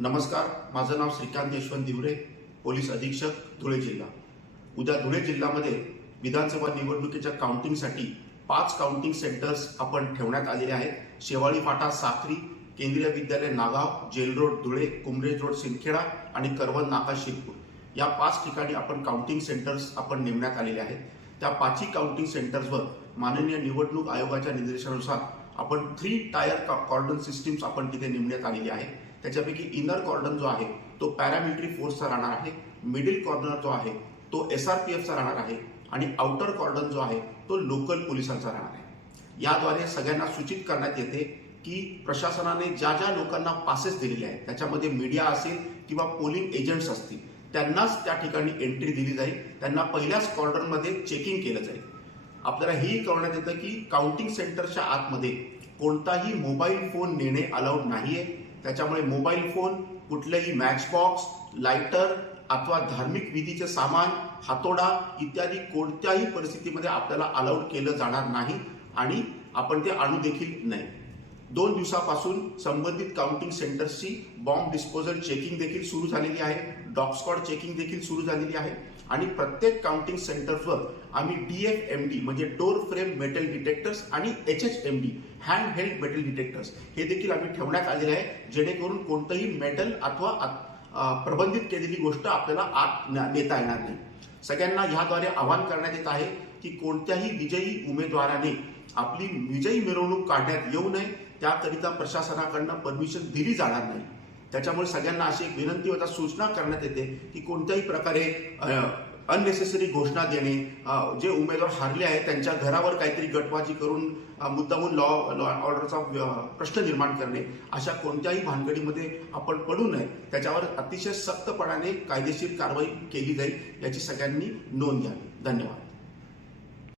नमस्कार माझं नाव श्रीकांत यशवंत दिवरे पोलीस अधीक्षक धुळे जिल्हा. उद्या धुळे जिल्ह्यामध्ये विधानसभा निवडणुकीच्या काउंटिंगसाठी पाच काउंटिंग सेंटर्स आपण ठेवण्यात आलेले आहेत. शेवाळी फाटा साखरी केंद्रीय विद्यालय नागाव जेल रोड धुळे कुमरेज रोड सिंदखेडा आणि करवण नाका शिरपूर. या पाच ठिकाणी आपण काउंटिंग सेंटर्स आपण नेमण्यात आलेले आहेत. त्या पाचही काउंटिंग सेंटर्सवर माननीय निवडणूक आयोगाच्या निर्देशानुसार आपण थ्री टायर कॉर्डन सिस्टीम्स आपण तिथे नेमण्यात आलेली आहे त्याच्यापैकी इनर कॉर्डन जो आहे तो पॅरामिलिटरी फोर्सचा राहणार आहे. मिडिल कॉर्नर जो आहे तो एस आर पी एफचा राहणार आहे. आणि आउटर कॉर्डन जो आहे तो लोकल पोलिसांचा राहणार आहे. याद्वारे सगळ्यांना सूचित करण्यात येते की प्रशासनाने ज्या ज्या लोकांना पासेस दिलेले आहेत त्याच्यामध्ये मीडिया असेल किंवा पोलिंग एजंट्स असतील त्यांनाच त्या ठिकाणी एंट्री दिली जाईल. त्यांना पहिल्याच कॉर्डरमध्ये चेकिंग केलं जाईल. आपल्याला हेही कळण्यात येतं की काउंटिंग सेंटरच्या आतमध्ये कोणताही मोबाईल फोन नेणे अलाउड नाहीये. त्याच्यामुळे मोबाईल फोन कुठलेही मॅच बॉक्स लायटर अथवा धार्मिक विधीचे सामान हातोडा इत्यादी कोणत्याही परिस्थितीमध्ये आपल्याला अलाउड केलं जाणार नाही आणि आपण ते आणू देखील नाही. दोन दिवसापासून संबंधित काउंटिंग सेंटर्सची बॉम्ब डिस्पोजल चेकिंग देखील सुरू झालेली आहे. डॉग स्क्वॉड चेकिंग देखील सुरू झालेली आहे. आणि प्रत्येक काउंटिंग सेंटर्सवर आम्ही डी एफ एम डी म्हणजे डोर फ्रेम मेटल डिटेक्टर्स आणि H H M D hand held metal detectors हे देखील आम्ही ठेवण्यात आलेले आहे. जेणेकरून कोणतंही मेटल अथवा प्रबंधित केलेली गोष्ट आपल्याला आत नेता येणार नाही. सगळ्यांना ह्याद्वारे आवाहन करण्यात येत आहे की कोणत्याही विजयी उमेदवाराने आपली विजयी मिरवणूक काढण्यात येऊ नये त्याकरिता प्रशासनाकडनं परमिशन दिली जाणार नाही. त्याच्यामुळे सगळ्यांना अशी एक विनंती होता सूचना करण्यात येते की कोणत्याही प्रकारे अननेसेसरी घोषणा देणे जे उमेदवार हारले आहेत त्यांच्या घरावर काहीतरी गटबाजी करून मुद्दामून लॉ लॉ ऑर्डरचा प्रश्न निर्माण करणे अशा कोणत्याही भानगडीमध्ये आपण पडू नये. त्याच्यावर अतिशय सक्तपणाने कायदेशीर कारवाई केली जाईल याची सगळ्यांनी नोंद घ्यावी. धन्यवाद.